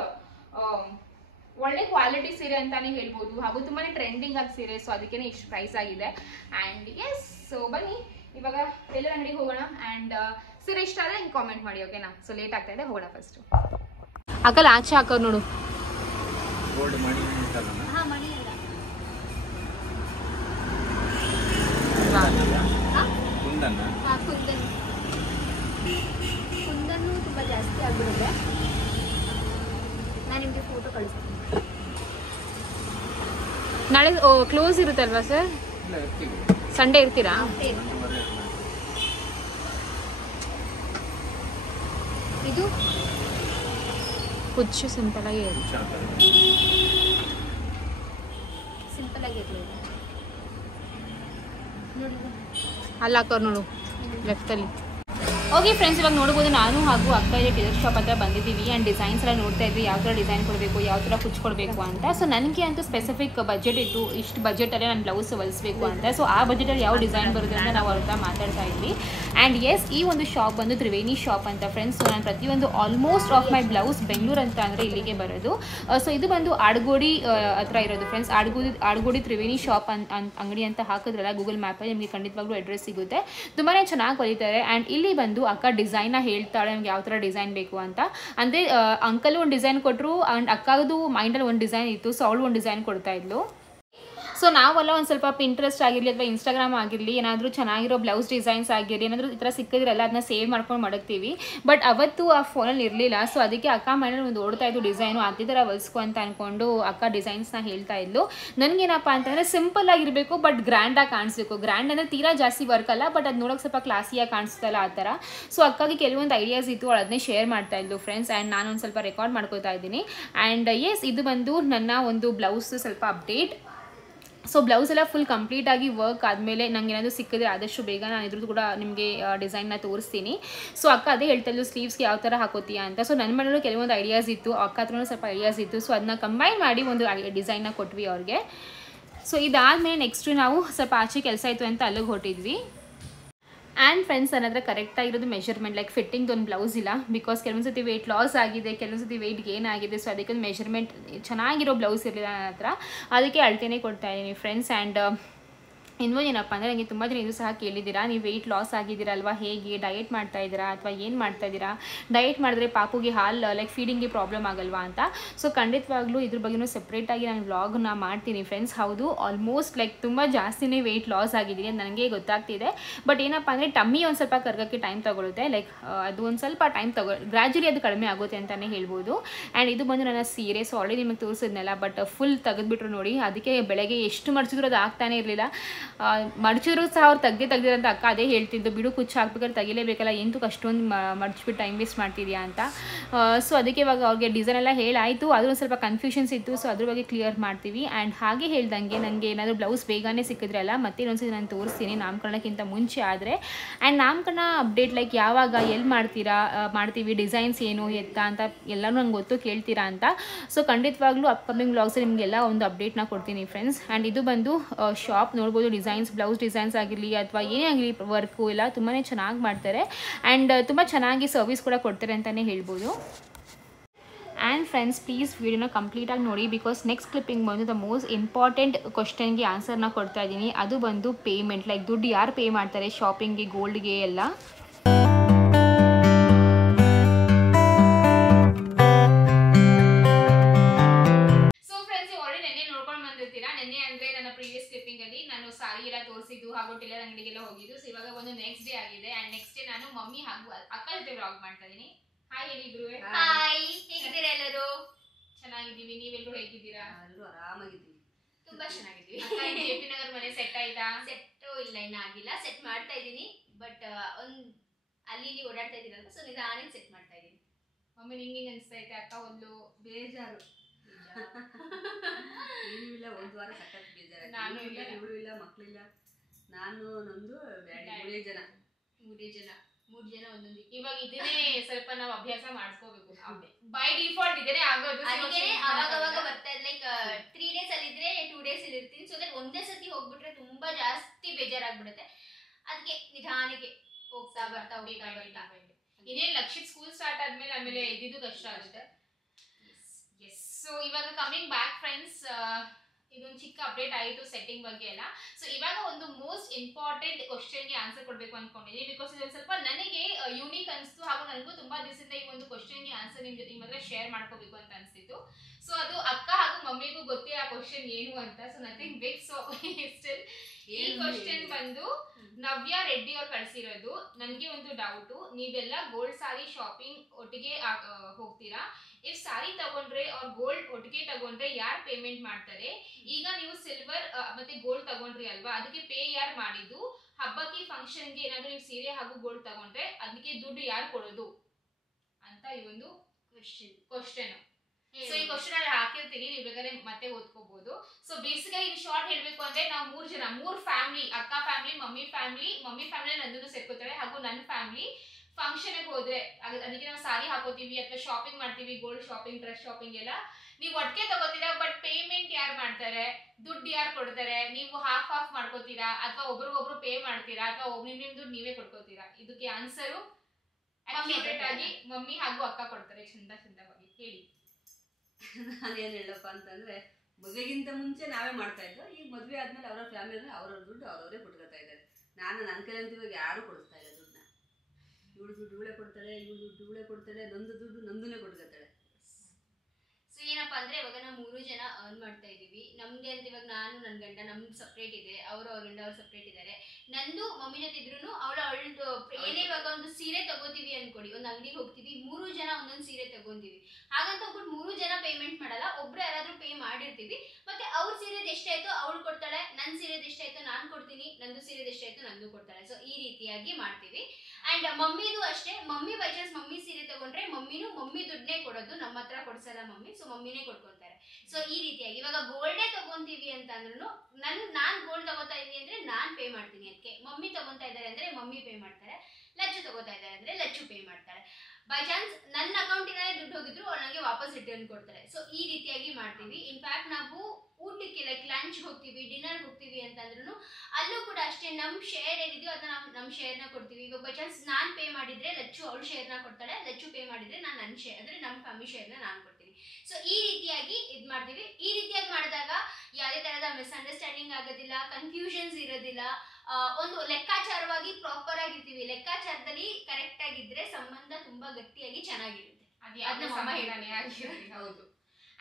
ಒಳ್ಳೆ ಕ್ವಾಲಿಟಿ ಸೀರೆ ಅಂತಾನೆ ಹೇಳ್ಬೋದು, ಹಾಗೂ ತುಂಬಾ ಟ್ರೆಂಡಿಂಗ್ ಆಗಿ ಸೀರೆ. ಸೊ ಅದಕ್ಕೆ ಇಷ್ಟು ಪ್ರೈಸ್ ಆಗಿದೆ. ಆ್ಯಂಡ್ ಎಸ್, ಸೊ ಬನ್ನಿ ಇವಾಗ ಟೈಲರ್ ಅಂಗಡಿಗೆ ಹೋಗೋಣ. ಆ್ಯಂಡ್ ಸೀರೆ ಇಷ್ಟ ಆದರೆ ಹಿಂಗೆ ಕಾಮೆಂಟ್ ಮಾಡಿ, ಓಕೆನಾ? ಸೊ ಲೇಟ್ ಆಗ್ತಾ ಇದೆ, ಹೋಗೋಣ ಫಸ್ಟು. ಅಕ್ಕಲ್ಲ ಆಚೆ ಹಾಕೋರು ನೋಡು. ಕುಂದನ್ನು ತುಂಬ ಜಾಸ್ತಿ ಆಗ್ಬಿಡುತ್ತೆ. ನಾನು ನಿಮಗೆ ಫೋಟೋ ಕಳಿಸ್ತೀನಿ. ನಾಳೆ ಕ್ಲೋಸ್ ಇರುತ್ತೆ ಅಲ್ವಾ ಸರ್? ಸಂಡೇ ಇರ್ತೀರಾ? ಇದು ಕುಚ್ಚು ಸಿಂಪಲ್ ಆಗಿ ಇರಲಿ ನೋಡಿ. ಅಲ್ಲಿ ಹಾಕೋರು ನೋಡು ಲೆಫ್ಟಲ್ಲಿ. ಓಕೆ ಫ್ರೆಂಡ್ಸ್, ಇವಾಗ ನೋಡ್ಬೋದು ನಾನು ಹಾಗೂ ಅಕ್ಕ ಇಲ್ಲಿ ಟೈಲರ್ ಶಾಪ್ ಹತ್ರ ಬಂದಿದ್ದೀವಿ. ಆ್ಯಂಡ್ ಡಿಸೈನ್ಸ್ ಎಲ್ಲ ನೋಡ್ತಾ ಇದ್ವಿ, ಯಾವ ಥರ ಡಿಸೈನ್ ಕೊಡಬೇಕು, ಯಾವ ಥರ ಕುಚ್ಕೊಡ್ಬೇಕು ಅಂತ. ಸೊ ನನಗೆ ಅಂತೂ ಸ್ಪೆಸಿಫಿಕ್ ಬಜೆಟ್ ಇತ್ತು, ಇಷ್ಟು ಬಜೆಟಲ್ಲೇ ನಾನು ಬ್ಲೌಸ್ ಹೊಲಿಸ್ಬೇಕು ಅಂತ. ಸೊ ಆ ಬಜೆಟಲ್ಲಿ ಯಾವ ಡಿಸೈನ್ ಬರುತ್ತೆ ಅಂತ ನಾವು ಅವ್ರ ಹತ್ರ ಮಾತಾಡ್ತಾ ಇದ್ವಿ. ಆ್ಯಂಡ್ ಎಸ್, ಈ ಒಂದು ಶಾಪ್ ಬಂದು ತ್ರಿವೇಣಿ ಶಾಪ್ ಅಂತ ಫ್ರೆಂಡ್ಸ್. ಸೊ ನಾನು ಪ್ರತಿಯೊಂದು almost of my blouse Bengaluru ಅಂತ ಅಂದರೆ ಇಲ್ಲಿಗೆ ಬರೋದು. ಸೊ ಇದು ಬಂದು ಆಡ್ಗೋಡಿ ಹತ್ರ ಇರೋದು ಫ್ರೆಂಡ್ಸ್. ಆಡ್ಗೋಡಿ ತ್ರಿವೇಣಿ ಶಾಪ್ ಅಂಗಡಿ ಅಂತ ಹಾಕಿದ್ರಲ್ಲ ಗೂಗಲ್ ಮ್ಯಾಪಲ್ಲಿ ನಿಮಗೆ ಖಂಡಿತವಾಗ್ಲೂ ಅಡ್ರೆಸ್ ಸಿಗುತ್ತೆ. ತುಂಬಾ ಚೆನ್ನಾಗಿ ಹೊಲಿತಾರೆ. ಆ್ಯಂಡ್ ಇಲ್ಲಿ ಬಂದು ಅಕ್ಕ ಡಿಸೈನ್ನ ಹೇಳ್ತಾಳೆ ನಮ್ಗೆ ಯಾವ ಥರ ಡಿಸೈನ್ ಬೇಕು ಅಂತ. ಅಂದರೆ ಅಂಕಲ್ ಒಂದು ಡಿಸೈನ್ ಕೊಟ್ಟರು, ಆ್ಯಂಡ್ ಅಕ್ಕದು ಮೈಂಡಲ್ಲಿ ಒಂದು ಡಿಸೈನ್ ಇತ್ತು, ಸೊ ಅವಳು ಒಂದು ಡಿಸೈನ್ ಕೊಡ್ತಾ ಇದ್ಲು. ಸೊ ನಾವೆಲ್ಲ ಒಂದು ಸ್ವಲ್ಪ ಪಿಂಟ್ರೆಸ್ಟ್ ಆಗಿರಲಿ ಅಥವಾ ಇನ್ಸ್ಟಾಗ್ರಾಮ್ ಆಗಿರಲಿ ಏನಾದರೂ ಚೆನ್ನಾಗಿರೋ ಬ್ಲೌಸ್ ಡಿಸೈನ್ಸ್ ಆಗಿರಲಿ ಏನಾದರೂ ಈ ಥರ ಸಿಕ್ಕಿದ್ರಲ್ಲ ಅದನ್ನ ಸೇವ್ ಮಾಡ್ಕೊಂಡು ಮಡಗ್ತೀವಿ. ಬಟ್ ಅವತ್ತು ಆ ಫೋನಲ್ಲಿ ಇರಲಿಲ್ಲ. ಸೊ ಅದಕ್ಕೆ ಅಕ್ಕ ಮನೇಲಿ ಒಂದು ಓಡ್ತಾ ಇದ್ದು ಡಿಸೈನು ಅದೇ ಥರ ಹೊಲಿಸ್ಕೊ ಅಂತ ಅಂದ್ಕೊಂಡು ಅಕ್ಕ ಡಿಸೈನ್ಸ್ನ ಹೇಳ್ತಾ ಇದ್ಲು. ನನಗೇನಪ್ಪ ಅಂತಂದರೆ ಸಿಂಪಲ್ ಆಗಿರಬೇಕು ಬಟ್ ಗ್ರ್ಯಾಂಡಾಗಿ ಕಾಣಿಸ್ಬೇಕು. ಗ್ರ್ಯಾಂಡ್ ಅಂದರೆ ತೀರಾ ಜಾಸ್ತಿ ವರ್ಕ್ ಅಲ್ಲ, ಬಟ್ ಅದು ನೋಡೋಕೆ ಸ್ವಲ್ಪ ಕ್ಲಾಸಿಯಾಗಿ ಕಾಣಿಸ್ತಲ್ಲ ಆ ಥರ. ಸೊ ಅಕ್ಕಾಗಿ ಕೆಲವೊಂದು ಐಡಿಯಾಸ್ ಇತ್ತು, ಅದನ್ನೇ ಶೇರ್ ಮಾಡ್ತಾ ಇದ್ಲು ಫ್ರೆಂಡ್ಸ್. ಆ್ಯಂಡ್ ನಾನು ಒಂದು ಸ್ವಲ್ಪ ರೆಕಾರ್ಡ್ ಮಾಡ್ಕೋತಾ ಇದ್ದೀನಿ. ಆ್ಯಂಡ್ ಎಸ್, ಇದು ಬಂದು ನನ್ನ ಒಂದು ಬ್ಲೌಸ್ ಸ್ವಲ್ಪ ಅಪ್ಡೇಟ್. ಸೊ ಬ್ಲೌಸ್ ಎಲ್ಲ ಫುಲ್ ಕಂಪ್ಲೀಟಾಗಿ ವರ್ಕ್ ಆದಮೇಲೆ ನಂಗೆ ಏನಾದರೂ ಸಿಕ್ಕಿದ್ರೆ ಆದಷ್ಟು ಬೇಗ ನಾನು ಇದ್ರದ್ದು ಕೂಡ ನಿಮಗೆ ಡಿಸೈನ್ನ ತೋರಿಸ್ತೀನಿ. ಸೊ ಅಕ್ಕ ಅದೇ ಹೇಳ್ತಾ ಇದ್ದು ಸ್ಲೀವ್ಸ್ಗೆ ಯಾವ ಥರ ಹಾಕೋತೀಯಾ ಅಂತ. ಸೊ ನನ್ನ ಮನೇಲೂ ಕೆಲವೊಂದು ಐಡಿಯಾಸ್ ಇತ್ತು, ಅಕ್ಕ ಹತ್ರನೂ ಸ್ವಲ್ಪ ಐಡಿಯಾಸ್ ಇತ್ತು. ಸೊ ಅದನ್ನ ಕಂಬೈನ್ ಮಾಡಿ ಒಂದು ಡಿಸೈನ್ನ ಕೊಟ್ವಿ ಅವ್ರಿಗೆ. ಸೊ ಇದಾದಮೇಲೆ ನೆಕ್ಸ್ಟು ನಾವು ಸ್ವಲ್ಪ ಆಚೆ ಕೆಲಸ ಇತ್ತು ಅಂತ ಅಲ್ಲಿಗೆ ಹೊಟ್ಟಿದ್ವಿ. ಆ್ಯಂಡ್ ಫ್ರೆಂಡ್ಸ್ ನನ್ನ ಹತ್ರ ಕರೆಕ್ಟಾಗಿರೋದು ಮೆಷರ್ಮೆಂಟ್ ಲೈಕ್ ಫಿಟ್ಟಿಂಗ್ದು ಒಂದು ಬ್ಲೌಸ್ ಇಲ್ಲ. ಬಿಕಾಸ್ ಕೆಲವೊಂದು ಸತಿ ವೆಯ್ಟ್ ಲಾಸ್ ಆಗಿದೆ, ಕೆಲವೊಂದು ಸತಿ ವೆಯ್ಟ್ ಗೇನ್ ಆಗಿದೆ. ಸೊ ಅದಕ್ಕೊಂದು ಮೆಷರ್ಮೆಂಟ್ ಚೆನ್ನಾಗಿರೋ ಬ್ಲೌಸ್ ಇರಲಿಲ್ಲ ನನ್ನ ಹತ್ರ, ಅದಕ್ಕೆ ಅಳ್ತೇನೆ ಕೊಡ್ತಾ ಇದ್ದೀನಿ ಫ್ರೆಂಡ್ಸ್. ಆ್ಯಂಡ್ ಇನ್ನೊಂದು ಏನಪ್ಪ ಅಂದರೆ ನನಗೆ ತುಂಬ ಜನ ಇದು ಸಹ ಕೇಳಿದ್ದೀರಾ, ನೀವು ವೆಯ್ಟ್ ಲಾಸ್ ಆಗಿದ್ದೀರಲ್ವಾ, ಹೇಗೆ ಡಯಟ್ ಮಾಡ್ತಾ ಇದ್ದೀರಾ ಅಥವಾ ಏನು ಮಾಡ್ತಾ ಇದ್ದೀರಾ, ಡಯಟ್ ಮಾಡಿದ್ರೆ ಪಾಪುಗೆ ಹಾಲು ಲೈಕ್ ಫೀಡಿಂಗ್ಗೆ ಪ್ರಾಬ್ಲಮ್ ಆಗಲ್ವಾ ಅಂತ. ಸೊ ಖಂಡಿತವಾಗ್ಲೂ ಇದ್ರ ಬಗ್ಗೆಯೂ ಸಪ್ರೇಟಾಗಿ ನಾನು ವ್ಲಾಗ್ನ ಮಾಡ್ತೀನಿ ಫ್ರೆಂಡ್ಸ್. ಹೌದು, ಆಲ್ಮೋಸ್ಟ್ ಲೈಕ್ ತುಂಬ ಜಾಸ್ತಿನೇ ವೆಯ್ಟ್ ಲಾಸ್ ಆಗಿದ್ದೀನಿ ಅಂತ ನನಗೆ ಗೊತ್ತಾಗ್ತಿದೆ. ಬಟ್ ಏನಪ್ಪ ಅಂದರೆ ಟಮ್ಮಿ ಒಂದು ಸ್ವಲ್ಪ ಕರ್ಗೋಕ್ಕೆ ಟೈಮ್ ತೊಗೊಳುತ್ತೆ. ಲೈಕ್ ಅದು ಒಂದು ಸ್ವಲ್ಪ ಟೈಮ್ ಗ್ರ್ಯಾಜುಲಿ ಅದು ಕಡಿಮೆ ಆಗುತ್ತೆ ಅಂತಲೇ ಹೇಳ್ಬೋದು. ಆ್ಯಂಡ್ ಇದು ಬಂದು ನನ್ನ ಸೀರೆ. ಸೊ ಆಲ್ರೆಡಿ ನಿಮಗೆ ತೋರಿಸಿದ್ನಲ್ಲ, ಬಟ್ ಫುಲ್ ತೆಗೆದುಬಿಟ್ರು ನೋಡಿ. ಅದಕ್ಕೆ ಬೆಳಗ್ಗೆ ಎಷ್ಟು ಮಡಿಸಿದ್ರು ಅದು ಆಗ್ತಾನೆ ಇರಲಿಲ್ಲ. ಮಡಚಿದ್ರು ಸಹ ಅವ್ರು ತೆಗ್ದಿರಂತ ಅಕ್ಕ ಅದೇ ಹೇಳ್ತಿದ್ದು, ಬಿಡು ಕುಚ್ಚು ಹಾಕ್ಬೇಕಾದ್ರೆ ತೆಗಿಲೇಬೇಕಲ್ಲ, ಎಂತಕ್ಕೆ ಅಷ್ಟೊಂದು ಮಡಚ್ಬಿಟ್ಟು ಟೈಮ್ ವೇಸ್ಟ್ ಮಾಡ್ತಿದ್ಯಾ ಅಂತ. ಸೊ ಅದಕ್ಕೆ ಇವಾಗ ಅವ್ರಿಗೆ ಡಿಸೈನ್ ಎಲ್ಲ ಹೇಳಾಯಿತು, ಅದ್ರೂ ಸ್ವಲ್ಪ ಕನ್ಫ್ಯೂಷನ್ಸ್ ಇತ್ತು. ಸೊ ಅದ್ರ ಬಗ್ಗೆ ಕ್ಲಿಯರ್ ಮಾಡ್ತೀವಿ. ಆ್ಯಂಡ್ ಹಾಗೆ ಹೇಳ್ದಂಗೆ ನನಗೆ ಏನಾದರೂ ಬ್ಲೌಸ್ ಬೇಗನೆ ಸಿಕ್ಕಿದ್ರಲ್ಲ ಮತ್ತೆ ಇನ್ನೊಂದ್ಸತಿ ನಾನು ತೋರಿಸ್ತೀನಿ ನಾಮಕರಣಕ್ಕಿಂತ ಮುಂಚೆ ಆದರೆ. ಆ್ಯಂಡ್ ನಾಮಕರಣ ಅಪ್ಡೇಟ್ ಲೈಕ್ ಯಾವಾಗ ಎಲ್ಲಿ ಮಾಡ್ತೀವಿ, ಡಿಸೈನ್ಸ್ ಏನು ಎತ್ತ ಅಂತ ಎಲ್ಲನೂ ನಂಗೆ ಗೊತ್ತು, ಕೇಳ್ತೀರಾ ಅಂತ. ಸೊ ಖಂಡಿತವಾಗ್ಲೂ ಅಪ್ಕಮಿಂಗ್ ಬ್ಲಾಗ್ಸಲ್ಲಿ ನಿಮಗೆಲ್ಲ ಒಂದು ಅಪ್ಡೇಟ್ನ ಕೊಡ್ತೀನಿ ಫ್ರೆಂಡ್ಸ್. ಆ್ಯಂಡ್ ಇದು ಬಂದು ಶಾಪ್ ನೋಡ್ಬೋದು, ಡಿಸೈನ್ಸ್ ಬ್ಲೌಸ್ ಡಿಸೈನ್ಸ್ ಆಗಿರಲಿ ಅಥವಾ ಏನೇ ಆಗಲಿ ವರ್ಕು ಎಲ್ಲ ತುಂಬಾ ಚೆನ್ನಾಗಿ ಮಾಡ್ತಾರೆ. ಆ್ಯಂಡ್ ತುಂಬ ಚೆನ್ನಾಗಿ ಸರ್ವಿಸ್ ಕೂಡ ಕೊಡ್ತಾರೆ ಅಂತಲೇ ಹೇಳ್ಬೋದು. ಆ್ಯಂಡ್ ಫ್ರೆಂಡ್ಸ್ ಪ್ಲೀಸ್ ವಿಡಿಯೋನ ಕಂಪ್ಲೀಟಾಗಿ ನೋಡಿ, ಬಿಕಾಸ್ ನೆಕ್ಸ್ಟ್ ಕ್ಲಿಪ್ಪಿಂಗ್ ಬಂದು ದ ಮೋಸ್ಟ್ ಇಂಪಾರ್ಟೆಂಟ್ ಕ್ವಶನ್ಗೆ ಆನ್ಸರ್ನ ಕೊಡ್ತಾ ಇದ್ದೀನಿ. ಅದು ಬಂದು ಪೇಮೆಂಟ್, ಲೈಕ್ ದುಡ್ಡು ಯಾರು ಪೇ ಮಾಡ್ತಾರೆ ಶಾಪಿಂಗ್ಗೆ, ಗೋಲ್ಡ್ಗೆ ಎಲ್ಲ. ಸಾರಿ ಎಲ್ಲ ತೋರಿಸಿದ್ದು ಹಾಗೂ ಟೇಲರ್ ಅಂಗಡಿಗೆಲ್ಲ ಹೋಗಿದ್ದು. ಸೊ ಇವಾಗ ಒಂದು ನೆಕ್ಸ್ಟ್ ಡೇ ಆಗಿದೆ. ಆ್ಯಂಡ್ ನೆಕ್ಸ್ಟ್ ಡೇ ನಾನು ಮಮ್ಮಿ ಹಾಗೂ ಅಕ್ಕ ಜೊತೆ ವ್ಲಾಗ್ ಮಾಡ್ತಾ ಇದ್ದೀನಿ. ಹಾಯ್ ಹೇಳಿ ಇಬ್ರು. ಹಾಯ್, ಹೇಗಿದ್ದೀರಾ ಎಲ್ಲರೂ? ಚೆನ್ನಾಗಿದ್ದೀವಿ, ನೀವೆಲ್ಲರೂ ಹೇಗಿದ್ದೀರಾ? ಎಲ್ಲರೂ ಆರಾಮಾಗಿದ್ದೀವಿ, ತುಂಬಾ ಚೆನ್ನಾಗಿದ್ದೀವಿ. ಅಕ್ಕ ಜೆ.ಪಿ. ನಗರ್ ಮನೆ ಸೆಟ್ ಆಯ್ತಾ? ಸೆಟ್ಟು ಇಲ್ಲ, ಇನ್ನಾಗಿಲ್ಲ. ಸೆಟ್ ಮಾಡ್ತಾ ಇದ್ದೀನಿ, ಬಟ್ ಅಲ್ಲಿ ಇಲ್ಲಿ ಓಡಾಡ್ತಾ ಇದ್ದೀರಲ್ಲ, ಸೊ ನಿಧಾನಕ್ಕೆ ಸೆಟ್ ಮಾಡ್ತಾ ಇದ್ದೀನಿ. ಮಮ್ಮಿ ನಿಂಗೆ ಅನಿಸ್ತಾ ಐತೆ ಅಕ್ಕ ಒಂದು ಬೇಜಾರು ಏನೂ ಇಲ್ಲ. ಒಂದು ವಾರ ಸಖತ್ ಬೇಜಾರು. ನಾನು ಇಲ್ಲ, ಇವಳು ಇಲ್ಲ, ಮಕ್ಕಳಿಲ್ಲ, ನಾನು ನಂದು ಮೂರು ಜನ ಒಂದೊಂದು. ಇವಾಗ ಇದನ್ನೇ ಸ್ವಲ್ಪ ನಾವು ಅಭ್ಯಾಸ ಮಾಡಿಸ್ಕೋಬೇಕು. ಬೈ ಡಿಫಾಲ್ಟ್ ಇದನ್ನೇ ಆಗೋದು. ಅದಕ್ಕೆ ಅವಾಗ ಬರ್ತಾ ಇದೆ. ಲೈಕ್ 3 days ಅಲ್ಲಿದ್ರೆ 2 days ಇಲ್ಲಿ ಇರ್ತೀನಿ. ಸೊ ದಟ್ ಒಂದೇ ಸತಿ ಹೋಗ್ಬಿಟ್ರೆ ತುಂಬಾ ಜಾಸ್ತಿ ಬೇಜಾರಾಗ್ಬಿಡುತ್ತೆ. ಅದಕ್ಕೆ ನಿಧಾನಕ್ಕೆ ಹೋಗ್ತಾ ಬರ್ತಾ. ಇನ್ನೇನು ಲಕ್ಷಿತ್ ಸ್ಕೂಲ್ ಸ್ಟಾರ್ಟ್ ಆದ್ಮೇಲೆ ಆಮೇಲೆ ಇದ್ದಿದ್ದು ಕಷ್ಟ ಆಗುತ್ತೆ. ಎಸ್, ಸೊ ಇವಾಗ ಕಮಿಂಗ್ ಬ್ಯಾಕ್ ಫ್ರೆಂಡ್ಸ್, ಇದೊಂದು ಚಿಕ್ಕ ಅಪ್ಡೇಟ್ ಆಯಿತು ಸೆಟ್ಟಿಂಗ್ ಬಗ್ಗೆ ಎಲ್ಲ. ಸೊ ಇವಾಗ ಒಂದು ಮೋಸ್ಟ್ ಇಂಪಾರ್ಟೆಂಟ್ ಕ್ವಶನ್ಗೆ ಆನ್ಸರ್ ಕೊಡಬೇಕು ಅಂದ್ಕೊಂಡಿದ್ದೀನಿ. ಬಿಕಾಸ್ ಇದೊಂದು ಸ್ವಲ್ಪ ನನಗೆ ಯೂನಿಕ್ ಅನಿಸ್ತು, ಹಾಗೂ ನನಗೂ ತುಂಬ ದಿವಸದಿಂದ ಈ ಒಂದು ಕ್ವಶನ್ಗೆ ಆನ್ಸರ್ ನಿಮ್ಮ ಹತ್ರ ಶೇರ್ ಮಾಡ್ಕೋಬೇಕು ಅಂತ ಅನಿಸ್ತಿತ್ತು. ಸೊ ಅದು ಅಕ್ಕ ಹಾಗೂ ಮಮ್ಮಿಗೂ ಗೊತ್ತೇ ಆ ಕ್ವಶನ್ ಏನು ಅಂತ. So nothing big. So still ಈ ಕ್ವಶನ್ ಬಂದು ನವ್ಯ ರೆಡ್ಡಿ ಅವ್ರು ಕಳಿಸಿರೋದು. ನನಗೆ ಒಂದು ಡೌಟು, ನೀವೆಲ್ಲ ಗೋಲ್ಡ್ ಸಾರಿ ಶಾಪಿಂಗ್ ಒಟ್ಟಿಗೆ ಹೋಗ್ತೀರಾ? ಇಫ್ ಸಾರಿ ತಗೊಂಡ್ರೆ ಅವ್ರ ಗೋಲ್ಡ್ ಒಟ್ಟಿಗೆ ತಗೊಂಡ್ರೆ ಯಾರು ಪೇಮೆಂಟ್ ಮಾಡ್ತಾರೆ? ಈಗ ನೀವು ಸಿಲ್ವರ್ ಮತ್ತೆ ಗೋಲ್ಡ್ ತಗೊಂಡ್ರಿ ಅಲ್ವಾ, ಅದಕ್ಕೆ ಪೇ ಯಾರು ಮಾಡಿದ್ದು? ಹಬ್ಬಕ್ಕೆ ಫಂಕ್ಷನ್ಗೆ ಏನಾದ್ರು ನೀವು ಸೀರೆ ಹಾಗೂ ಗೋಲ್ಡ್ ತಗೊಂಡ್ರೆ ಅದಕ್ಕೆ ದುಡ್ಡು ಯಾರು ಕೊಡೋದು ಅಂತ ಈ ಒಂದು ಕ್ವಶನ್. ಸೊ ಈ ಕ್ವಶನ್ ಅಲ್ಲಿ ಹಾಕಿರ್ತೀನಿ, ನೀವು ಬೇಕಾದ್ರೆ ಮತ್ತೆ ಓದ್ಕೋಬಹುದು. ಸೊ ಬೇಸಿಕಲಿ ಇನ್ ಶಾರ್ಟ್ ಹೇಳ್ಬೇಕು ಅಂದ್ರೆ ನಾವು 3 ಫ್ಯಾಮಿಲಿ, ಅಕ್ಕ ಫ್ಯಾಮಿಲಿ, ಮಮ್ಮಿ ಫ್ಯಾಮಿಲಿ ನಂದನ್ನು ಸೇರ್ಕೋತಾರೆ, ಹಾಗೂ ನನ್ನ ಫ್ಯಾಮಿಲಿ ಫಂಕ್ಷನ್ ಹೋದ್ರೆ ಅದಕ್ಕೆ ನಾವು ಸಾರಿ ಹಾಕೋತೀವಿ ಅಥವಾ ಶಾಪಿಂಗ್ ಮಾಡ್ತೀವಿ, ಗೋಲ್ಡ್ ಶಾಪಿಂಗ್, ಡ್ರೆಸ್ ಶಾಪಿಂಗ್ ಎಲ್ಲ ನೀವು ಒಟ್ಟಿಗೆ ತಗೋತೀರಾ. ಬಟ್ ಪೇಮೆಂಟ್ ಯಾರು ಮಾಡ್ತಾರೆ, ದುಡ್ಡು ಯಾರು ಕೊಡ್ತಾರೆ? ನೀವು ಹಾಫ್ ಮಾಡ್ಕೋತೀರಾ ಅಥವಾ ಒಬ್ರಿಗೊಬ್ರು ಪೇ ಮಾಡ್ತೀರಾ ಅಥವಾ ನಿಮ್ ದುಡ್ಡು ನೀವೇ ಕೊಡ್ಕೋತೀರಾ? ಇದಕ್ಕೆ ಆನ್ಸರು ಆಗಿ ಮಮ್ಮಿ ಹಾಗೂ ಅಕ್ಕ ಕೊಡ್ತಾರೆ. ಚಂದವಾಗಿ ಹೇಳಿ. ನಾನೇನು ಹೇಳಪ್ಪ ಅಂತಂದ್ರೆ, ಮದುವೆಗಿಂತ ಮುಂಚೆ ನಾವೇ ಮಾಡ್ತಾ ಇದ್ದೋ. ಈಗ ಮದುವೆ ಆದ್ಮೇಲೆ ಅವರ ಫ್ಯಾಮಿಲಿ ಅವ್ರವ್ರ ದುಡ್ಡು ಅವರವರೇ ಕೊಟ್ಕೊತಾ ಇದ್ದಾರೆ. ನನ್ನ ಕೈಲಂತ ಇವಾಗ ಯಾರು ಕೊಡಿಸ್ತಾ ಇಲ್ಲ ದುಡ್ಡನ್ನ. ಇವಳು ದುಡ್ಡು ಇವಳೇ ಕೊಡ್ತಾಳೆ, ಇವಳು ದುಡ್ಡು ಇವಳೇ ಕೊಡ್ತಾಳೆ, ನಂದು ದುಡ್ಡು ನಂದನ್ನೇ ಕೊಟ್ಕೊತಾಳೆ. ಸೊ ಏನಪ್ಪಾ ಅಂದ್ರೆ ಇವಾಗ ನಾವು 3 ಜನ ಅರ್ನ್ ಮಾಡ್ತಾ ಇದೀವಿ. ನಮ್ದೇ ಅಂತ ಇವಾಗ ನಾನು ನನ್ನ ಗಂಡ ನಮ್ದು ಸಪ್ರೇಟ್ ಇದೆ, ಅವ್ರ ಗಂಡ ಅವ್ರು ಸಪ್ರೇಟ್ ಇದ್ದಾರೆ. ನಂದು ಮಮ್ಮಿ ಜೊತೆ ಇದ್ರು ಅವಳದು ಏನೇ ಇವಾಗ ಒಂದು ಸೀರೆ ತಗೋತೀವಿ ಅನ್ಕೊಡಿ, ಒಂದು ಅಂಗಡಿಗೆ ಹೋಗ್ತೀವಿ, 3 ಜನ ಒಂದೊಂದು ಸೀರೆ ತಗೊಂತೀವಿ. ಹಾಗಂತ ಹೋಗ್ಬಿಟ್ಟು 3 ಜನ ಪೇಮೆಂಟ್ ಮಾಡಲ್ಲ, ಒಬ್ರು ಯಾರಾದ್ರೂ ಪೇ ಮಾಡಿರ್ತೀವಿ. ಮತ್ತೆ ಅವ್ರ ಸೀರೆದು ಎಷ್ಟಾಯ್ತು ಅವಳು ಕೊಡ್ತಾಳೆ, ನನ್ನ ಸೀರೆದು ಎಷ್ಟಾಯ್ತು ನಾನು ಕೊಡ್ತೀನಿ, ನಂದು ಸೀರೆದು ಎಷ್ಟಾಯ್ತು ನಂದು ಕೊಡ್ತಾಳೆ. ಸೊ ಈ ರೀತಿಯಾಗಿ ಮಾಡ್ತೀವಿ. ಅಂಡ್ ಮಮ್ಮಿದು ಅಷ್ಟೇ, ಮಮ್ಮಿ ಬೈ ಚಾನ್ಸ್ ಮಮ್ಮಿ ಸೀರೆ ತಗೊಂಡ್ರೆ ಮಮ್ಮಿ ದುಡ್ಡನ್ನೇ ಕೊಡೋದು, ನಮ್ಮ ಹತ್ರ ಕೊಡ್ಸಲ್ಲ ಮಮ್ಮಿ, ಸೊ ಮಮ್ಮಿನೇ ಕೊಡ್ಕೊಂತಾರೆ. ಸೊ ಈ ರೀತಿಯಾಗಿ ಇವಾಗ ಗೋಲ್ಡೇ ತಗೊಂತೀವಿ ಅಂತ ಅಂದ್ರೂ ನಾನ್ ಗೋಲ್ಡ್ ತಗೋತಾ ಇದೀನಿ ಅಂದ್ರೆ ನಾನ್ ಪೇ ಮಾಡ್ತೀನಿ, ಅದಕ್ಕೆ ಮಮ್ಮಿ ತಗೊಂತಾ ಇದ್ದಾರೆ ಅಂದ್ರೆ ಮಮ್ಮಿ ಪೇ ಮಾಡ್ತಾರೆ, ಲಚ್ಚು ತಗೋತಾ ಇದ್ದಾರೆ ಅಂದ್ರೆ ಲಚ್ಚು ಪೇ ಮಾಡ್ತಾರೆ. ಬೈ ಚಾನ್ಸ್ ನನ್ನ ಅಕೌಂಟಿನಲ್ಲೇ ದುಡ್ಡು ಹೋಗಿದ್ರು ಅವ್ರು ನನಗೆ ವಾಪಸ್ ರಿಟರ್ನ್ ಕೊಡ್ತಾರೆ. ಸೊ ಈ ರೀತಿಯಾಗಿ ಮಾಡ್ತೀವಿ. ಇನ್ಫ್ಯಾಕ್ಟ್ ನಾವು ಊಟಕ್ಕೆ ಲೈಕ್ ಲಂಚ್ ಹೋಗ್ತೀವಿ, ಡಿನ್ನರ್ ಹೋಗ್ತೀವಿ ಅಂತಂದ್ರೂ ಅಲ್ಲೂ ಕೂಡ ಅಷ್ಟೇ ನಮ್ಮ ಶೇರ್ ಏನಿದೆಯೋ ಅದನ್ನ ನಾವು ನಮ್ಮ ಶೇರ್ನ ಕೊಡ್ತೀವಿ. ಇವಾಗ ಬೈ ಚಾನ್ಸ್ ನಾನು ಪೇ ಮಾಡಿದ್ರೆ ಲಚ್ಚು ಅವಳು ಶೇರ್ನ ಕೊಡ್ತಾಳೆ, ಲಚ್ಚು ಪೇ ಮಾಡಿದ್ರೆ ನಾನು ನನ್ನ ಶೇರ್ ಅಂದ್ರೆ ನಮ್ಮ ಫ್ಯಾಮಿಲಿ ಶೇರ್ನ ನಾನು ಕೊಡ್ತೀನಿ. ಸೊ ಈ ರೀತಿಯಾಗಿ ಇದು ಮಾಡ್ತೀವಿ. ಈ ರೀತಿಯಾಗಿ ಮಾಡಿದಾಗ ಯಾವುದೇ ತರಹದ ಮಿಸ್ಅಂಡರ್ಸ್ಟ್ಯಾಂಡಿಂಗ್ ಆಗೋದಿಲ್ಲ, ಕನ್ಫ್ಯೂಷನ್ಸ್ ಇರೋದಿಲ್ಲ. ಒಂದು ಲೆಕ್ಕಾಚಾರವಾಗಿ ಪ್ರಾಪರ್ ಆಗಿರ್ತೀವಿ. ಲೆಕ್ಕಾಚಾರದಲ್ಲಿ ಕರೆಕ್ಟ್ ಆಗಿದ್ರೆ ಸಂಬಂಧ ತುಂಬಾ ಗಟ್ಟಿಯಾಗಿ ಚೆನ್ನಾಗಿರುತ್ತೆ. ಹೌದು.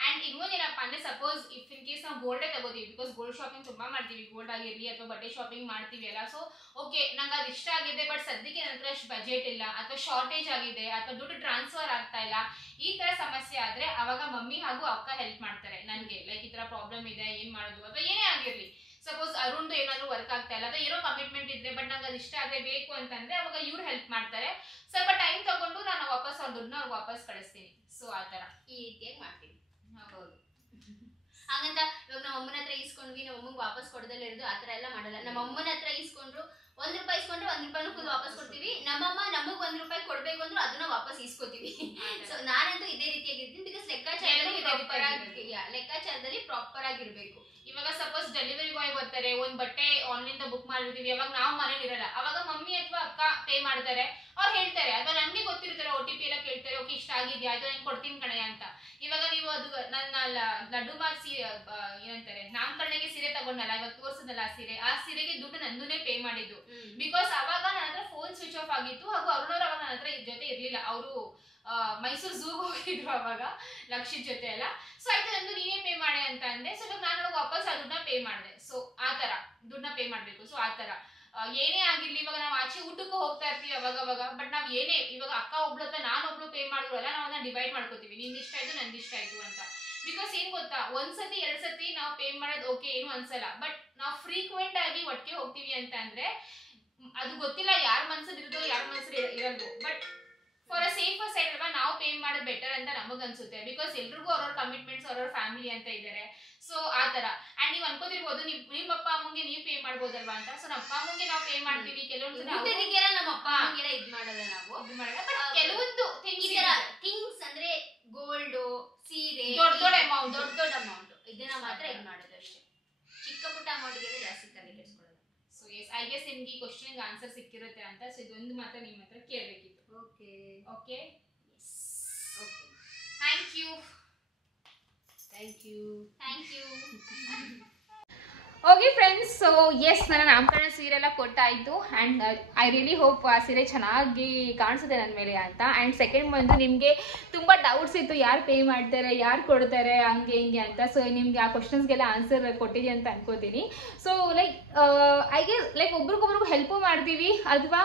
ಅಂಡ್ ಇನ್ನೊಂದೇನಪ್ಪ ಅಂದ್ರೆ ಸಪೋಸ್ ಇಫ್ ಇನ್ ಕೇಸ್ ನಾವು ಗೋಲ್ಡೇ ತಗೋತೀವಿ, ಬಿಕಾಸ್ ಗೋಲ್ಡ್ ಶಾಪಿಂಗ್ ತುಂಬಾ ಮಾಡ್ತೀವಿ, ಗೋಲ್ಡ್ ಆಗಿರ್ಲಿ ಅಥವಾ ಬಟ್ಟೆ ಶಾಪಿಂಗ್ ಮಾಡ್ತೀವಿ ಅಲ್ಲ. ಸೊ ಓಕೆ ನಂಗೆ ಅದು ಇಷ್ಟ ಆಗಿದೆ, ಬಟ್ ಸದ್ಯಕ್ಕೆ ನನ್ನ ಹತ್ರ ಅಷ್ಟು ಬಜೆಟ್ ಇಲ್ಲ, ಅಥವಾ ಶಾರ್ಟೇಜ್ ಆಗಿದೆ, ಅಥವಾ ದುಡ್ಡು ಟ್ರಾನ್ಸ್ಫರ್ ಆಗ್ತಾ ಇಲ್ಲ, ಈ ತರ ಸಮಸ್ಯೆ ಆದ್ರೆ ಅವಾಗ ಮಮ್ಮಿ ಹಾಗೂ ಅಕ್ಕ ಹೆಲ್ಪ್ ಮಾಡ್ತಾರೆ ನನಗೆ. ಲೈಕ್ ಈ ತರ ಪ್ರಾಬ್ಲಮ್ ಇದೆ, ಏನ್ ಮಾಡೋದು ಅಥವಾ ಏನೇ ಆಗಿರ್ಲಿ. ಸಪೋಸ್ ಅರುಣ್ದು ಏನಾದ್ರು ವರ್ಕ್ ಆಗ್ತಾ ಇಲ್ಲ ಅಥವಾ ಏನೋ ಕಮಿಟ್ಮೆಂಟ್ ಇದ್ರೆ ಬಟ್ ನಂಗೆ ಅದು ಇಷ್ಟ ಆದ್ರೆ ಬೇಕು ಅಂತಂದ್ರೆ ಅವಾಗ ಇವ್ರು ಹೆಲ್ಪ್ ಮಾಡ್ತಾರೆ. ಸ್ವಲ್ಪ ಟೈಮ್ ತಗೊಂಡು ನಾನು ವಾಪಸ್ ಅವ್ರ ದುಡ್ಡನ್ನ ಅವ್ರು ವಾಪಸ್ ಕಳಿಸ್ತೀನಿ. ಸೊ ಆ ತರ ಈ ರೀತಿಯಾಗಿ ಮಾಡ್ತೀವಿ. ಹೌದು. ಹಾಗಂತ ಇವಾಗ ನಮ್ಮ ಅಮ್ಮನ ಹತ್ರ ಇಸ್ಕೊಂಡ್ವಿ, ನಮ್ಮ ಅಮ್ಮಗೆ ವಾಪಸ್ ಕೊಡದಲ್ಲೇ ಇರೋದು ಆ ತರ ಎಲ್ಲ ಮಾಡಲ್ಲ. ನಮ್ಮ ಅಮ್ಮನ ಹತ್ರ ಇಸ್ಕೊಂಡ್ರು ₹1 ಇಸ್ಕೊಂಡ್ರೆ ₹1 ಫುಲ್ ವಾಪಸ್ ಕೊಡ್ತೀವಿ. ನಮ್ಮಮ್ಮ ನಮಗ್ ₹1 ಕೊಡ್ಬೇಕು ಅಂದ್ರೂ ಅದನ್ನ ವಾಪಸ್ ಇಸ್ಕೊತೀವಿ. ಸೊ ನಾನಂತೂ ಇದೇ ರೀತಿಯಾಗಿರ್ತೀನಿ. ಬಿಕಾಸ್ ಲೆಕ್ಕಾಚಾರದಲ್ಲಿ ಪ್ರಾಪರ್ ಆಗಿರ್ಬೇಕು. ಇವಾಗ ಸಪೋಸ್ ಡೆಲಿವರಿ ಬಾಯ್ ಬರ್ತಾರೆ, ಒಂದ್ ಬಟ್ಟೆ ಆನ್ಲೈನ್ ಬುಕ್ ಮಾಡಿರ್ತೀವಿ, ಅವಾಗ ನಾವು ಮನೇಲಿ ಇರಲ್ಲ, ಅವಾಗ ಮಮ್ಮಿ ಅಥವಾ ಅಕ್ಕ ಪೇ ಮಾಡ್ತಾರೆ, ಅವ್ರು ಹೇಳ್ತಾರೆ ಅಥವಾ ನನ್ಗೆ ಗೊತ್ತಿರ್ತಾರೆ, OTP ಎಲ್ಲ ಕೇಳ್ತಾರೆ, ಓಕೆ ಇಷ್ಟ ಆಗಿದ್ಯಾ ಅಥವಾ ನಾನು ಕೊಡ್ತೀನಿ ಕಣೆ ಅಂತ. ಇವಾಗ ನೀವು ಅದು ನನ್ನ ಲಡ್ಡು ಮಾರ್ ಸೀರೆ ಏನಂತಾರೆ ನಾಮಕರಣೆಗೆ ಸೀರೆ ತಗೊಂಡಲ್ಲ, ಇವಾಗ ತೋರ್ಸದಲ್ಲ ಆ ಸೀರೆಗೆ ದುಡ್ಡು ನಂದುನೇ ಪೇ ಮಾಡಿದ್ದು. ಬಿಕಾಸ್ ಅವಾಗ ನನ್ನ ಹತ್ರ ಫೋನ್ ಸ್ವಿಚ್ ಆಫ್ ಆಗಿತ್ತು, ಹಾಗೂ ಅವ್ರವ್ರು ಅವಾಗ ನನ್ನ ಹತ್ರ ಜೊತೆ ಇರ್ಲಿಲ್ಲ, ಅವರು ಮೈಸೂರು ಝೂಗ್ ಹೋಗಿದ್ರು ಅವಾಗ ಲಕ್ಷಿತ್ ಜೊತೆ ಎಲ್ಲ. ಸೊ ಆಯ್ತು ನಂದು ನೀವೇ ಪೇ ಮಾಡಿ ಅಂತ ಅಂದೆ. ಸೊ ಇವಾಗ ನಾನು ವಾಪಸ್ ಆ ದುಡ್ಡನ್ನ ಪೇ ಮಾಡಿದೆ. ಸೊ ಆ ತರ ದುಡ್ಡನ್ನ ಪೇ ಮಾಡ್ಬೇಕು. ಸೊ ಆ ತರ ಏನೇ ಆಗಿರ್ಲಿ, ಇವಾಗ ನಾವು ಆಚೆ ಊಟಕ್ಕೂ ಹೋಗ್ತಾ ಇರ್ತೀವಿ ಅವಾಗ, ಬಟ್ ನಾವ್ ಏನೇ ಇವಾಗ ಅಕ್ಕ ಒಬ್ಳು ಅಥವಾ ನಾನೊಬ್ಳು ಪೇ ಮಾಡಿದ್ರು ಅಲ್ಲ, ನಾವು ಅದನ್ನ ಡಿವೈಡ್ ಮಾಡ್ಕೋತೀವಿ, ನಿಂದ ಇಷ್ಟ ಆಯ್ತು ನಂದು ಇಷ್ಟ ಆಯ್ತು ಅಂತ. ಬಿಕಾಸ್ ಏನ್ ಗೊತ್ತಾ, ಒಂದ್ಸತಿ 2 ಸತಿ ನಾವು ಪೇ ಮಾಡೋದು ಓಕೆ ಏನು ಅನ್ಸಲ್ಲ, ಬಟ್ ನಾವು ಫ್ರೀಕ್ವೆಂಟ್ ಆಗಿ ಒಟ್ಟಿಗೆ ಹೋಗ್ತೀವಿ ಅಂತ ಅಂದ್ರೆ ಅದು ಗೊತ್ತಿಲ್ಲ ಯಾರ ಮನ್ಸಲ್ಲಿ ಇರೋದು ಯಾರ ಮನ್ಸಲ್ಲಿ ಇರಲ್ದು. But for a safer side ಅಲ್ವಾ ನಾವು ಪೇ ಮಾಡೋದು ಬೆಟರ್ ಅಂತ ನಮಗ್ ಅನ್ಸುತ್ತೆ. ಬಿಕಾಸ್ ಎಲ್ರಿಗೂ ಅವ್ರವ್ರ ಕಮಿಟ್ಮೆಂಟ್ಸ್ ಅವ್ರವ್ರ ಫ್ಯಾಮಿಲಿ ಅಂತ ಇದ್ದಾರೆ. ಸೊ ಆ ತರ. ಅಂಡ್ ನೀವ್ ಅನ್ಕೋತಿರ್ಬೋದು ನಿಮ್ಮ ಅಪ್ಪ ಅಮ್ಮಂಗೆ ನೀವು ಪೇ ಮಾಡ್ಬೋದಲ್ವಾ ಅಂತ. ಸೊ ನಮ್ಮ ಅಪ್ಪ ಅಮ್ಮಂಗೆ ನಾವು ಪೇ ಮಾಡ್ತೀವಿ, ಕೆಲವೊಂದು ನಮ್ಮ ಅಪ್ಪ ಅಮ್ಮಗೆಲ್ಲ ಇದ್ ಮಾಡಲ್ಲ ನಾವು, ಬಟ್ ಕೆಲವೊಂದು ಥಿಂಗ್ಸ್ ಅಂದ್ರೆ ಗೋಲ್ಡ್, ಸೀರೆ, ದೊಡ್ಡ ಅಮೌಂಟ್ ಇದನ್ನ ಮಾತ್ರ ಇದ್ ಮಾಡೋದು ಅಷ್ಟೇ. ಚಿಕ್ಕ ಪುಟ್ಟ ಅಮೌಂಟ್ಗೆಲ್ಲ ಜಾಸ್ತಿ ತಲೆ ಕೆಡಿಸ್ಕೊಳ್ಳೋದು. ಸೊ ಎಸ್, ಐ ಗೆಸ್ ನಿಮ್ಗೆ ಈ ಕ್ವಶನ್ಗೆ ಆನ್ಸರ್ ಸಿಕ್ಕಿರುತ್ತೆ ಅಂತ. ಸೊ ಇದೊಂದು ಮಾತ್ರ ನಿಮ್ಮ ಹತ್ರ ಕೇಳಬೇಕಿತ್ತು. Okay okay yes, okay, thank you. Okay friends, so yes ನನ್ನ ನಾಮಕರಣ ಸೀರೆ ಎಲ್ಲ ಕೊಟ್ಟಾಯಿತು. ಆ್ಯಂಡ್ ಐ ರಿಯಲಿ ಹೋಪ್ ಆ ಸೀರೆ ಚೆನ್ನಾಗಿ ಕಾಣಿಸುತ್ತೆ ನನ್ನ ಮೇಲೆ ಅಂತ. ಆ್ಯಂಡ್ ಸೆಕೆಂಡ್ ಬಂದು ನಿಮಗೆ ತುಂಬ ಡೌಟ್ಸ್ ಇತ್ತು, ಯಾರು ಪೇ ಮಾಡ್ತಾರೆ, ಯಾರು ಕೊಡ್ತಾರೆ, ಹಂಗೆ ಹಿಂಗೆ ಅಂತ. ಸೊ ನಿಮಗೆ ಆ ಕ್ವಶನ್ಸ್ಗೆಲ್ಲ ಆನ್ಸರ್ ಕೊಟ್ಟಿದೆ ಅಂತ ಅನ್ಕೋತೀನಿ. So like I guess like ಒಬ್ರಿಗೊಬ್ರಿಗೂ ಹೆಲ್ಪು ಮಾಡ್ತೀವಿ, ಅಥವಾ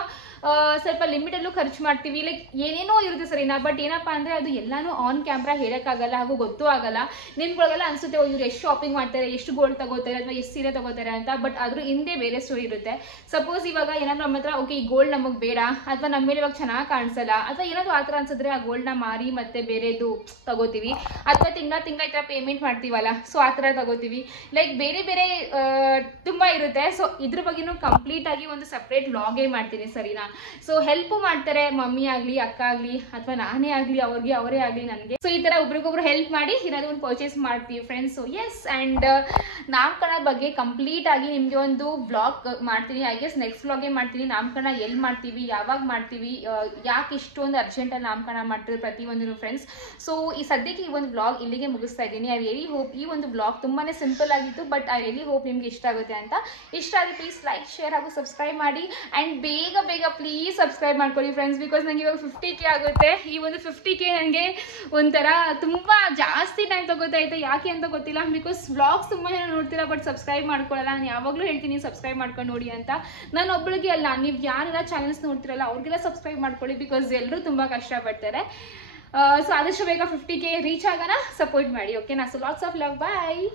ಸ್ವಲ್ಪ ಲಿಮಿಟಲ್ಲೂ ಖರ್ಚು ಮಾಡ್ತೀವಿ. ಲೈಕ್ ಏನೇನೋ ಇರುತ್ತೆ ಸರಿನಾ. ಬಟ್ ಏನಪ್ಪ ಅಂದರೆ ಅದು ಎಲ್ಲಾನು ಆನ್ ಕ್ಯಾಮ್ರಾ ಹೇಳೋಕ್ಕಾಗಲ್ಲ, ಹಾಗೂ ಗೊತ್ತೂ ಆಗಲ್ಲ. ನಿಮ್ಗಳಿಗೆಲ್ಲ ಅನಿಸುತ್ತೆ ಇವ್ರು ಎಷ್ಟು ಶಾಪಿಂಗ್ ಮಾಡ್ತಾರೆ, ಎಷ್ಟು ಗೋಲ್ಡ್ ತಗೋತಾರೆ, ಅಥವಾ ಎಷ್ಟು ಸೀರೆ ತಗೋತಾರೆ ಅಂತ. ಬಟ್ ಅದ್ರ ಹಿಂದೆ ಬೇರೆ ಸ್ಟೋರಿ ಇರುತ್ತೆ. ಸಪೋಸ್ ಇವಾಗ ಏನಾದ್ರು ನಮ್ಮ ಹತ್ರ ಓಕೆ ಈ ಗೋಲ್ಡ್ ನಮಗೆ ಬೇಡ, ಅಥವಾ ನಮ್ಮ ಮೇಲೆ ಇವಾಗ ಚೆನ್ನಾಗಿ ಕಾಣಿಸಲ್ಲ, ಅಥವಾ ಏನಾದ್ರು ಆ ಥರ ಅನ್ಸಿದ್ರೆ ಆ ಗೋಲ್ಡ್ನ ಮಾರಿ ಮತ್ತೆ ಬೇರೆದು ತಗೋತೀವಿ. ಅಥವಾ ತಿಂಗಳ ಈ ಥರ ಪೇಮೆಂಟ್ ಮಾಡ್ತೀವಲ್ಲ, ಸೊ ಆ ಥರ ತಗೋತೀವಿ. ಲೈಕ್ ಬೇರೆ ಬೇರೆ ತುಂಬ ಇರುತ್ತೆ. ಸೊ ಇದ್ರ ಬಗ್ಗೆನೂ ಕಂಪ್ಲೀಟ್ ಆಗಿ ಒಂದು ಸಪ್ರೇಟ್ ವ್ಲಾಗೇ ಮಾಡ್ತೀನಿ ಸರಿನಾ. ಸೊ ಹೆಲ್ಪು ಮಾಡ್ತಾರೆ ಮಮ್ಮಿ ಆಗಲಿ, ಅಕ್ಕ ಆಗಲಿ, ಅಥವಾ ನಾನೇ ಆಗಲಿ, ಅವರೇ ಆಗಲಿ ನನಗೆ. ಸೊ ಈ ಥರ ಒಬ್ರಿಗೊಬ್ರು ಹೆಲ್ಪ್ ಮಾಡಿ ಏನಾದ್ರು ಒಂದು ಪರ್ಚೇಸ್ ಮಾಡ್ತೀವಿ ಫ್ರೆಂಡ್ಸ್. ಸೊ ಎಸ್, ಆ್ಯಂಡ್ ನಾಮಕರಣ ಬಗ್ಗೆ ಕಂಪ್ಲೀಟ್ ಆಗಿ ನಿಮಗೆ ಒಂದು ವ್ಲಾಗ್ ಮಾಡ್ತೀನಿ. ಐ ಗೆಸ್ ನೆಕ್ಸ್ಟ್ ವ್ಲಾಗೇ ಮಾಡ್ತೀನಿ. ನಾಮಕರಣ ಎಲ್ಲಿ ಮಾಡ್ತೀವಿ, ಯಾವಾಗ ಮಾಡ್ತೀವಿ, ಯಾಕೆ ಇಷ್ಟೊಂದು ಅರ್ಜೆಂಟಲ್ಲಿ ನಾಮಕರಣ ಮಾಡ್ತೀವಿ ಪ್ರತಿಯೊಂದು ಫ್ರೆಂಡ್ಸ್. ಸೊ ಈ ಸದ್ಯಕ್ಕೆ ಈ ಒಂದು ವ್ಲಾಗ್ ಇಲ್ಲಿಗೆ ಮುಗಿಸ್ತಾ ಇದ್ದೀನಿ. ಐ ರಿಯಲಿ ಹೋಪ್ ಈ ಒಂದು ವ್ಲಾಗ್ ತುಂಬಾ ಸಿಂಪಲ್ ಆಗಿತ್ತು, ಬಟ್ ಐ ರಿಯಲಿ ಹೋಪ್ ನಿಮ್ಗೆ ಇಷ್ಟ ಆಗುತ್ತೆ ಅಂತ. ಇಷ್ಟ ಆದರೆ ಪ್ಲೀಸ್ ಲೈಕ್, ಶೇರ್ ಹಾಗೂ ಸಬ್ಸ್ಕ್ರೈಬ್ ಮಾಡಿ. ಆ್ಯಂಡ್ ಬೇಗ ಪ್ಲೀಸ್ ಸಬ್ಸ್ಕ್ರೈಬ್ ಮಾಡ್ಕೊಳ್ಳಿ ಫ್ರೆಂಡ್ಸ್, ಬಿಕಾಸ್ ನನಗೆ ಇವಾಗ 50K ಆಗುತ್ತೆ. ಈ ಒಂದು 50K ನನಗೆ ಒಂಥರ ತುಂಬ ಜಾಸ್ತಿ ಟೈಮ್ ತಗೋತೈತೆ. ಯಾಕೆ ಅಂತ ಗೊತ್ತಿಲ್ಲ, ಬಿಕಾಸ್ ವ್ಲಾಗ್ಸ್ ತುಂಬ ಜನ ನೋಡ್ತೀರಾ ಬಟ್ ಸಬ್ಸ್ಕ್ರೈಬ್ ಮಾಡ್ಕೊಳ್ಳಲ್ಲ. ನಾನು ಯಾವಾಗಲೂ ಹೇಳ್ತೀನಿ ಸಬ್ಸ್ಕ್ರೈಬ್ ಮಾಡ್ಕೊಂಡು ನೋಡಿ ಅಂತ. ನಾನು ಒಬ್ಬಳಿಗೆ ಅಲ್ಲ, ನೀವು ಯಾರೆಲ್ಲ ಚಾನಲ್ಸ್ ನೋಡ್ತಿರಲ್ಲ ಅವ್ರಿಗೆಲ್ಲ ಸಬ್ಸ್ಕ್ರೈಬ್ ಮಾಡ್ಕೊಳ್ಳಿ, ಬಿಕಾಸ್ ಎಲ್ಲರೂ ತುಂಬ ಕಷ್ಟಪಡ್ತಾರೆ. ಸೊ ಆದಷ್ಟು ಬೇಗ 50K ರೀಚ್ ಆಗೋಣ, ಸಪೋರ್ಟ್ ಮಾಡಿ. ಓಕೆನಾ? So lots of love, bye.